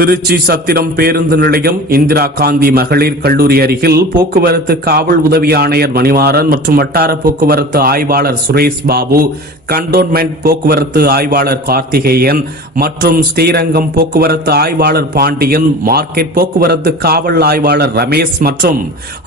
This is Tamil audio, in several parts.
திருச்சி சத்திரம் பேருந்து நிலையம் இந்திரா காந்தி மகளிர் கல்லூரி அருகில் போக்குவரத்து காவல் உதவி ஆணையர் மணிமாறன் மற்றும் வட்டார போக்குவரத்து ஆய்வாளர் சுரேஷ் பாபு கண்டோன்மெண்ட் போக்குவரத்து ஆய்வாளர் கார்த்திகேயன் மற்றும் ஸ்ரீரங்கம் போக்குவரத்து ஆய்வாளர் பாண்டியன் மார்க்கெட் போக்குவரத்து காவல் ஆய்வாளர் ரமேஷ் மற்றும்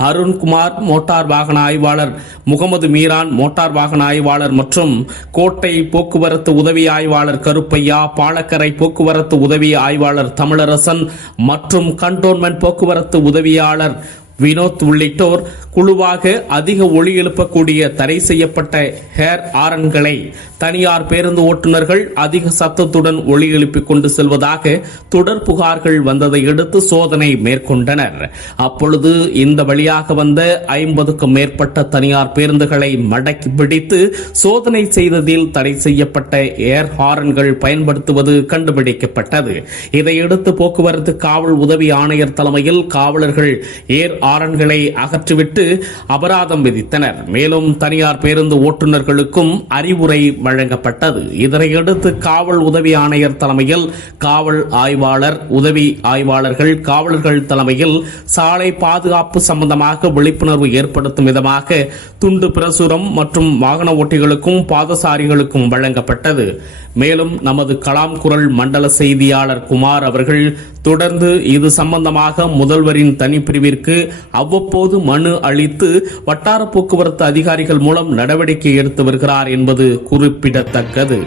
அருண்குமார் மோட்டார் வாகன ஆய்வாளர் முகமது மீரான் மோட்டார் வாகன ஆய்வாளர் மற்றும் கோட்டை போக்குவரத்து உதவி ஆய்வாளர் கருப்பையா பாலக்கரை போக்குவரத்து உதவி ஆய்வாளர் தமிழரசன் மற்றும் கண்டோன்மெண்ட் போக்குவரத்து உதவியாளர் வினோத் உள்ளிட்டோர் குழுவாக அதிக ஒளி எழுப்பக்கூடிய தடை செய்யப்பட்ட ஹேர் ஆரன்களை தனியார் பேருந்து ஓட்டுநர்கள் அதிக சத்தத்துடன் ஒளி எழுப்பிக் கொண்டு செல்வதாக தொடர் புகார்கள் வந்ததை அடுத்து சோதனை மேற்கொண்டனர். அப்பொழுது இந்த வழியாக வந்த ஐம்பதுக்கும் மேற்பட்ட தனியார் பேருந்துகளை மடக்கி பிடித்து சோதனை செய்ததில் தடை செய்யப்பட்ட ஏர் ஹாரன்கள் பயன்படுத்துவது கண்டுபிடிக்கப்பட்டது. இதையடுத்து போக்குவரத்து காவல் உதவி ஆணையர் தலைமையில் காவலர்கள் ஏர் காரன்களை அகற்றிவிட்டு அபராதம் விதித்தனர். மேலும் தனியார் பேருந்து ஓட்டுநர்களுக்கும் அறிவுரை வழங்கப்பட்டது. இதனையடுத்து காவல் உதவி ஆணையர் தலைமையில் காவல் ஆய்வாளர் உதவி ஆய்வாளர்கள் காவலர்கள் தலைமையில் சாலை பாதுகாப்பு சம்பந்தமாக விழிப்புணர்வு ஏற்படுத்தும் விதமாக துண்டு பிரசுரம் மற்றும் வாகன ஓட்டிகளுக்கும் பாதசாரிகளுக்கும் வழங்கப்பட்டது. மேலும் நமது கலாம் குரல் மண்டல செய்தியாளர் குமார் அவர்கள் தொடர்ந்து இது சம்பந்தமாக முதல்வரின் தனிப்பிரிவிற்கு அவ்வப்போது மனு அளித்து வட்டார போக்குவரத்து அதிகாரிகள் மூலம் நடவடிக்கை எடுத்து வருகிறார் என்பது குறிப்பிடத்தக்கது.